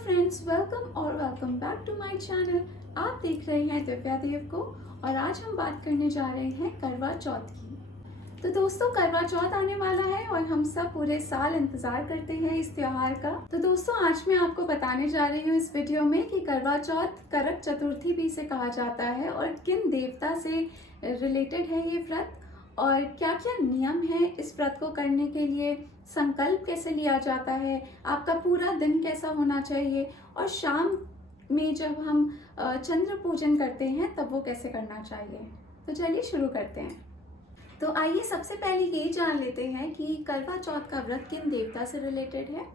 Friends, welcome back to my channel. आप देख रहे हैं दिव्या देव को और आज हम बात करने जा रहे हैं करवा चौथ की। तो दोस्तों, करवा चौथ आने वाला है और हम सब पूरे साल इंतजार करते हैं इस त्योहार का। तो दोस्तों, आज मैं आपको बताने जा रही हूँ इस वीडियो में कि करवा चौथ करक चतुर्थी भी इसे कहा जाता है और किन देवता से रिलेटेड है ये व्रत और क्या क्या नियम है इस व्रत को करने के लिए, संकल्प कैसे लिया जाता है, आपका पूरा दिन कैसा होना चाहिए और शाम में जब हम चंद्र पूजन करते हैं तब वो कैसे करना चाहिए। तो चलिए शुरू करते हैं। तो आइए सबसे पहले ये जान लेते हैं कि करवा चौथ का व्रत किन देवता से रिलेटेड है।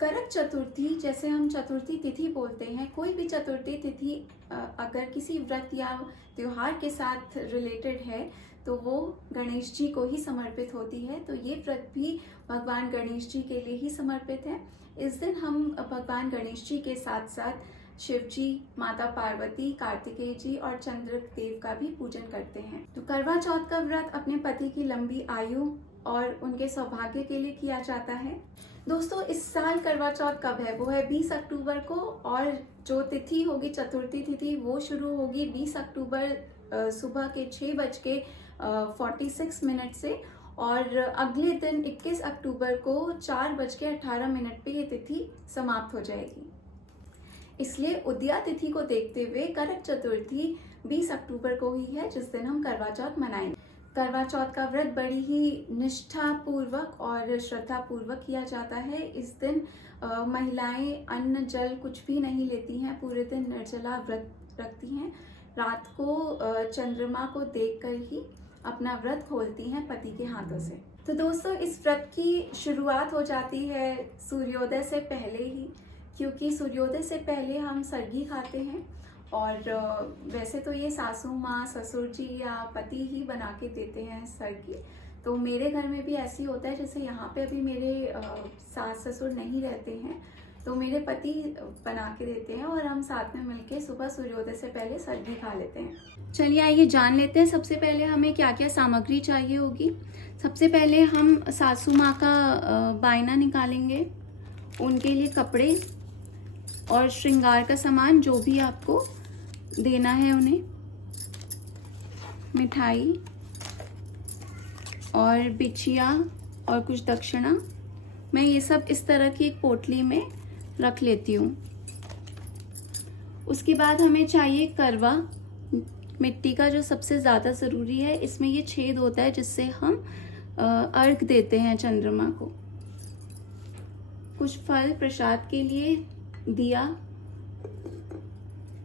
करक चतुर्थी, जैसे हम चतुर्थी तिथि बोलते हैं, कोई भी चतुर्थी तिथि अगर किसी व्रत या त्योहार के साथ रिलेटेड है तो वो गणेश जी को ही समर्पित होती है। तो ये व्रत भी भगवान गणेश जी के लिए ही समर्पित है। इस दिन हम भगवान गणेश जी के साथ साथ शिव जी, माता पार्वती, कार्तिकेय जी और चंद्र देव का भी पूजन करते हैं। तो करवा चौथ का व्रत अपने पति की लंबी आयु और उनके सौभाग्य के लिए किया जाता है। दोस्तों, इस साल करवा चौथ कब है? वो है 20 अक्टूबर को और जो तिथि होगी, चतुर्थी तिथि, वो शुरू होगी 20 अक्टूबर सुबह के 6:46 से और अगले दिन 21 अक्टूबर को 4:18 पे ये तिथि समाप्त हो जाएगी। इसलिए उदया तिथि को देखते हुए करक चतुर्थी 20 अक्टूबर को ही है जिस दिन हम करवा चौथ मनाएंगे। करवा चौथ का व्रत बड़ी ही निष्ठा पूर्वक और श्रद्धा पूर्वक किया जाता है। इस दिन महिलाएं अन्न जल कुछ भी नहीं लेती हैं, पूरे दिन निर्जला व्रत रखती हैं। रात को चंद्रमा को देखकर ही अपना व्रत खोलती हैं पति के हाथों से। तो दोस्तों, इस व्रत की शुरुआत हो जाती है सूर्योदय से पहले ही, क्योंकि सूर्योदय से पहले हम सरगी खाते हैं और वैसे तो ये सासू माँ, ससुर जी या पति ही बना के देते हैं सरगी। तो मेरे घर में भी ऐसे होता है, जैसे यहाँ पे अभी मेरे सास ससुर नहीं रहते हैं तो मेरे पति बना के देते हैं और हम साथ में मिलके सुबह सूर्योदय से पहले सरगी खा लेते हैं। चलिए आइए जान लेते हैं सबसे पहले हमें क्या क्या सामग्री चाहिए होगी। सबसे पहले हम सासू माँ का बायना निकालेंगे, उनके लिए कपड़े और श्रृंगार का सामान जो भी आपको देना है उन्हें, मिठाई और बिछिया और कुछ दक्षिणा। मैं ये सब इस तरह की एक पोटली में रख लेती हूँ। उसके बाद हमें चाहिए करवा, मिट्टी का, जो सबसे ज़्यादा ज़रूरी है। इसमें ये छेद होता है जिससे हम अर्घ देते हैं चंद्रमा को। कुछ फल प्रसाद के लिए, दिया,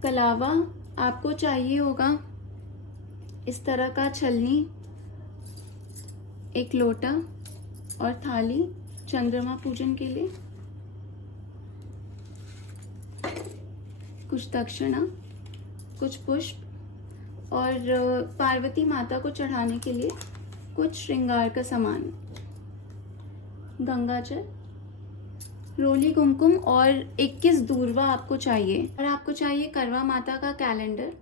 कलावा, आपको चाहिए होगा इस तरह का छलनी, एक लोटा और थाली चंद्रमा पूजन के लिए, कुछ दक्षिणा, कुछ पुष्प और पार्वती माता को चढ़ाने के लिए कुछ श्रृंगार का सामान, गंगाजल, रोली कुमकुम और 21 दूर्वा आपको चाहिए। और आपको चाहिए करवा माता का कैलेंडर,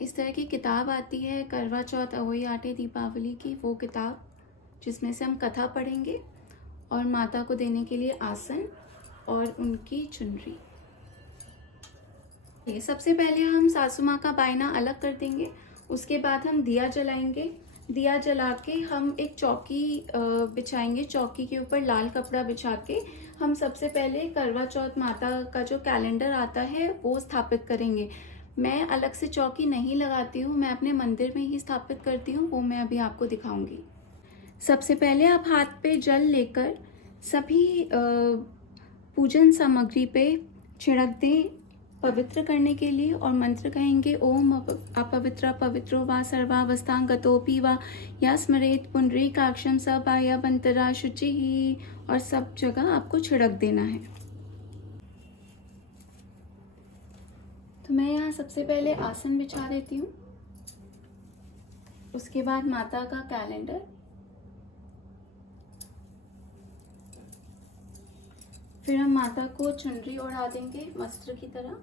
इस तरह की किताब आती है करवा चौथ अहोई आटे दीपावली की, वो किताब जिसमें से हम कथा पढ़ेंगे, और माता को देने के लिए आसन और उनकी चुनरी। सबसे पहले हम सासू माँ का बायना अलग कर देंगे। उसके बाद हम दिया जलाएंगे। दिया जला के हम एक चौकी बिछाएंगे। चौकी के ऊपर लाल कपड़ा बिछा के हम सबसे पहले करवा चौथ माता का जो कैलेंडर आता है वो स्थापित करेंगे। मैं अलग से चौकी नहीं लगाती हूँ, मैं अपने मंदिर में ही स्थापित करती हूँ, वो मैं अभी आपको दिखाऊंगी। सबसे पहले आप हाथ पे जल लेकर सभी पूजन सामग्री पे छिड़क दें पवित्र करने के लिए और मंत्र कहेंगे, ओम अपवित्र पवित्रो वा सर्वावस्थांगतोपि वा या स्मरेत पुंडरीकाक्षं सबायाबंतरा शुचि ही, और सब जगह आपको छिड़क देना है। तो मैं यहाँ सबसे पहले आसन बिछा देती हूँ, उसके बाद माता का कैलेंडर, फिर हम माता को चुनरी ओढ़ा देंगे वस्त्र की तरह।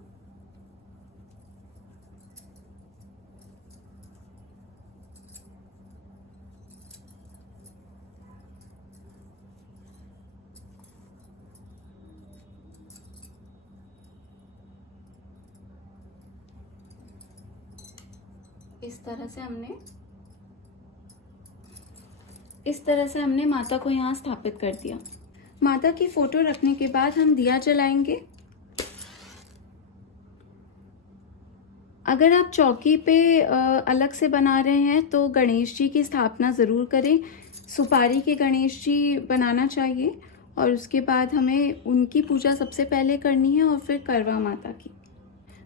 इस तरह से हमने माता को यहाँ स्थापित कर दिया। माता की फोटो रखने के बाद हम दिया जलाएंगे। अगर आप चौकी पे अलग से बना रहे हैं तो गणेश जी की स्थापना ज़रूर करें। सुपारी के गणेश जी बनाना चाहिए और उसके बाद हमें उनकी पूजा सबसे पहले करनी है और फिर करवा माता की।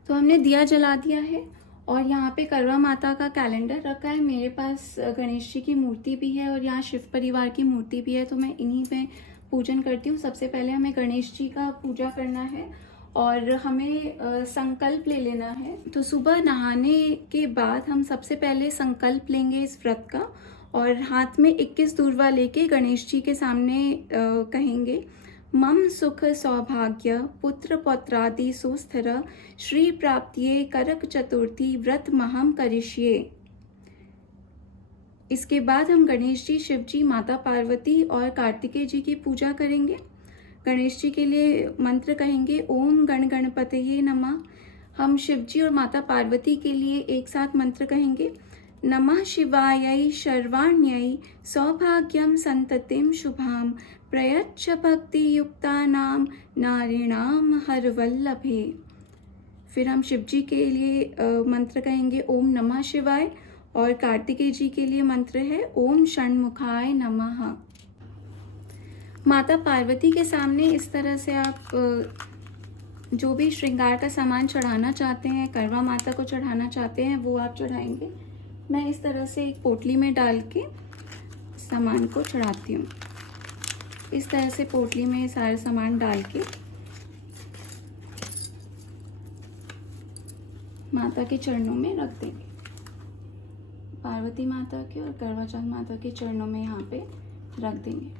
तो हमने दिया जला दिया है और यहाँ पे करवा माता का कैलेंडर रखा है। मेरे पास गणेश जी की मूर्ति भी है और यहाँ शिव परिवार की मूर्ति भी है, तो मैं इन्हीं पे पूजन करती हूँ। सबसे पहले हमें गणेश जी का पूजा करना है और हमें संकल्प ले लेना है। तो सुबह नहाने के बाद हम सबसे पहले संकल्प लेंगे इस व्रत का और हाथ में 21 दूर्वा लेके गणेश जी के सामने कहेंगे, मम सुख सौभाग्य पुत्र पौत्रादि सुस्थिर श्री प्राप्तिये करक चतुर्थी व्रत महम करिष्ये। इसके बाद हम गणेश जी, शिव जी, माता पार्वती और कार्तिकेय जी की पूजा करेंगे। गणेश जी के लिए मंत्र कहेंगे, ओम गण गणपतये नमः। हम शिव जी और माता पार्वती के लिए एक साथ मंत्र कहेंगे, नमः शिवायै शर्वाण्यै सौभाग्यम संततिम शुभाम प्रयच्छ भक्ति युक्तानाम नारीणाम हरवल्लभे। फिर हम शिव जी के लिए मंत्र कहेंगे, ओम नमः शिवाय, और कार्तिकेय जी के लिए मंत्र है, ओम षण्मुखाय नमः। माता पार्वती के सामने इस तरह से आप जो भी श्रृंगार का सामान चढ़ाना चाहते हैं, करवा माता को चढ़ाना चाहते हैं, वो आप चढ़ाएंगे। मैं इस तरह से एक पोटली में डाल के सामान को चढ़ाती हूँ। इस तरह से पोटली में सारे सामान डाल के माता के चरणों में रख देंगे। पार्वती माता के और करवा चौथ माता के चरणों में यहाँ पे रख देंगे।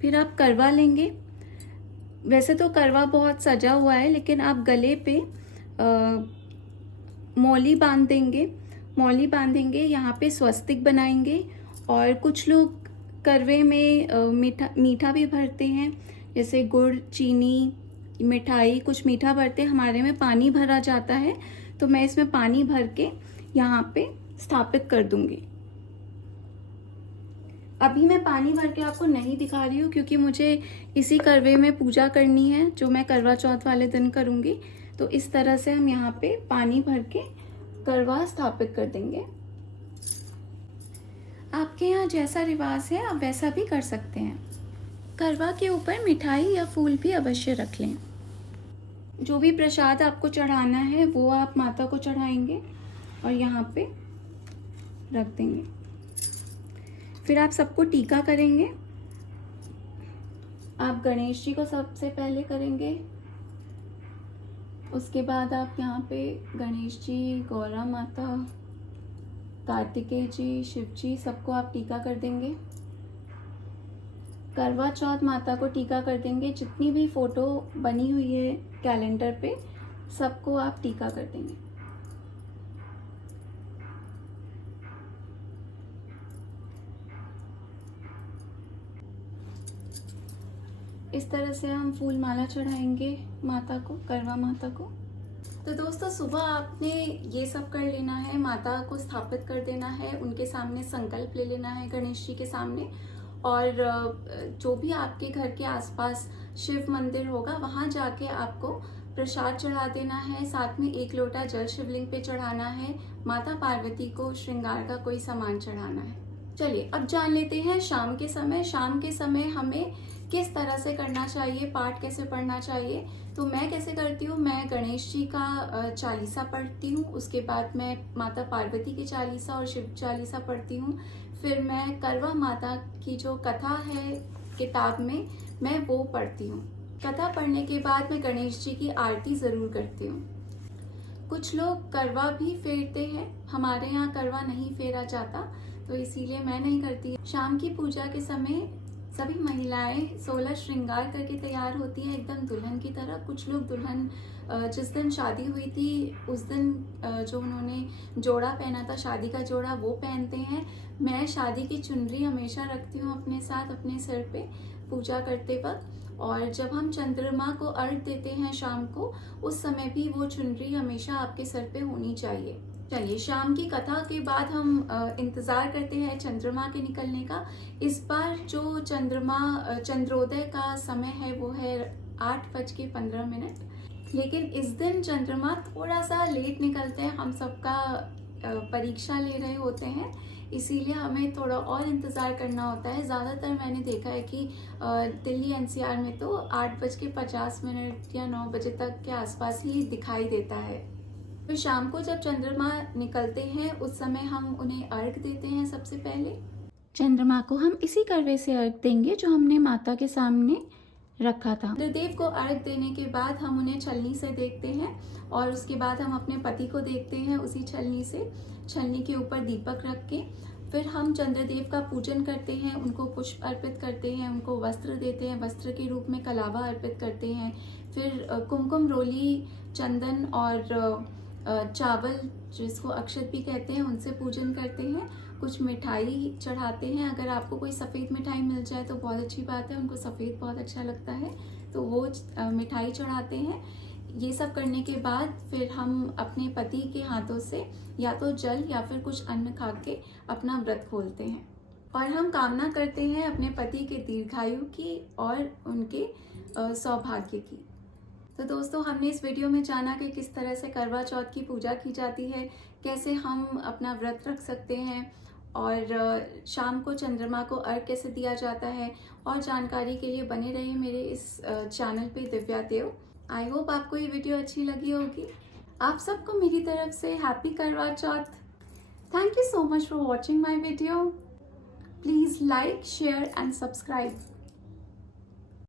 फिर आप करवा लेंगे। वैसे तो करवा बहुत सजा हुआ है, लेकिन आप गले पे मौली बांध देंगे। मौली बांधेंगे, यहाँ पे स्वस्तिक बनाएंगे और कुछ लोग करवे में मीठा भी भरते हैं, जैसे गुड़, चीनी, मिठाई, कुछ मीठा भरते हैं। हमारे में पानी भरा जाता है, तो मैं इसमें पानी भर के यहाँ पे स्थापित कर दूंगी। अभी मैं पानी भर के आपको नहीं दिखा रही हूँ क्योंकि मुझे इसी करवे में पूजा करनी है जो मैं करवा चौथ वाले दिन करूँगी। तो इस तरह से हम यहाँ पे पानी भर के करवा स्थापित कर देंगे। आपके यहाँ जैसा रिवाज है आप वैसा भी कर सकते हैं। करवा के ऊपर मिठाई या फूल भी अवश्य रख लें। जो भी प्रसाद आपको चढ़ाना है वो आप माता को चढ़ाएंगे और यहाँ पे रख देंगे। फिर आप सबको टीका करेंगे। आप गणेश जी को सबसे पहले करेंगे, उसके बाद आप यहाँ पे गणेश जी, गौरा माता, कार्तिकेय जी, शिव जी, सबको आप टीका कर देंगे। करवा चौथ माता को टीका कर देंगे। जितनी भी फोटो बनी हुई है कैलेंडर पे सबको आप टीका कर देंगे। इस तरह से हम फूल माला चढ़ाएंगे माता को, करवा माता को। तो दोस्तों सुबह आपने ये सब कर लेना है, माता को स्थापित कर देना है, उनके सामने संकल्प ले लेना है गणेश जी के सामने, और जो भी आपके घर के आसपास शिव मंदिर होगा वहाँ जाके आपको प्रसाद चढ़ा देना है। साथ में 1 लोटा जल शिवलिंग पे चढ़ाना है। माता पार्वती को श्रृंगार का कोई सामान चढ़ाना है। चलिए अब जान लेते हैं शाम के समय। शाम के समय हमें किस तरह से करना चाहिए, पाठ कैसे पढ़ना चाहिए। तो मैं कैसे करती हूँ, मैं गणेश जी का चालीसा पढ़ती हूँ, उसके बाद मैं माता पार्वती की चालीसा और शिव चालीसा पढ़ती हूँ। फिर मैं करवा माता की जो कथा है किताब में, मैं वो पढ़ती हूँ। कथा पढ़ने के बाद मैं गणेश जी की आरती ज़रूर करती हूँ। कुछ लोग करवा भी फेरते हैं, हमारे यहाँ करवा नहीं फेरा जाता, तो इसीलिए मैं नहीं करती। शाम की पूजा के समय सभी महिलाएं 16 श्रृंगार करके तैयार होती हैं एकदम दुल्हन की तरह। कुछ लोग दुल्हन जिस दिन शादी हुई थी उस दिन जो उन्होंने जोड़ा पहना था, शादी का जोड़ा, वो पहनते हैं। मैं शादी की चुनरी हमेशा रखती हूँ अपने साथ अपने सिर पे पूजा करते वक्त। और जब हम चंद्रमा को अर्घ देते हैं शाम को, उस समय भी वो चुनरी हमेशा आपके सर पे होनी चाहिए। चलिए, शाम की कथा के बाद हम इंतज़ार करते हैं चंद्रमा के निकलने का। इस बार जो चंद्रोदय का समय है वो है 8:15। लेकिन इस दिन चंद्रमा थोड़ा सा लेट निकलते हैं। हम सबका परीक्षा ले रहे होते हैं, इसीलिए हमें थोड़ा और इंतज़ार करना होता है। ज़्यादातर मैंने देखा है कि दिल्ली एनसीआर में तो 8:50 या 9 बजे तक के आसपास ही दिखाई देता है। फिर शाम को जब चंद्रमा निकलते हैं उस समय हम उन्हें अर्घ देते हैं। सबसे पहले चंद्रमा को हम इसी करवे से अर्घ देंगे जो हमने माता के सामने रखा था। इंद्रदेव को अर्घ देने के बाद हम उन्हें छलनी से देखते हैं और उसके बाद हम अपने पति को देखते हैं उसी छलनी से। छलनी के ऊपर दीपक रख के फिर हम चंद्रदेव का पूजन करते हैं, उनको पुष्प अर्पित करते हैं, उनको वस्त्र देते हैं, वस्त्र के रूप में कलावा अर्पित करते हैं। फिर कुमकुम, रोली, चंदन और चावल जिसको अक्षत भी कहते हैं उनसे पूजन करते हैं। कुछ मिठाई चढ़ाते हैं। अगर आपको कोई सफ़ेद मिठाई मिल जाए तो बहुत अच्छी बात है, उनको सफ़ेद बहुत अच्छा लगता है तो वो मिठाई चढ़ाते हैं। ये सब करने के बाद फिर हम अपने पति के हाथों से या तो जल या फिर कुछ अन्न खा के अपना व्रत खोलते हैं और हम कामना करते हैं अपने पति के दीर्घायु की और उनके सौभाग्य की। तो दोस्तों, हमने इस वीडियो में जाना कि किस तरह से करवा चौथ की पूजा की जाती है, कैसे हम अपना व्रत रख सकते हैं और शाम को चंद्रमा को अर्घ कैसे दिया जाता है। और जानकारी के लिए बने रहिए मेरे इस चैनल पे दिव्या देव। आई होप आपको ये वीडियो अच्छी लगी होगी। आप सबको मेरी तरफ से happy Karva Chauth. Thank you so much for watching my video. Please like, share and subscribe.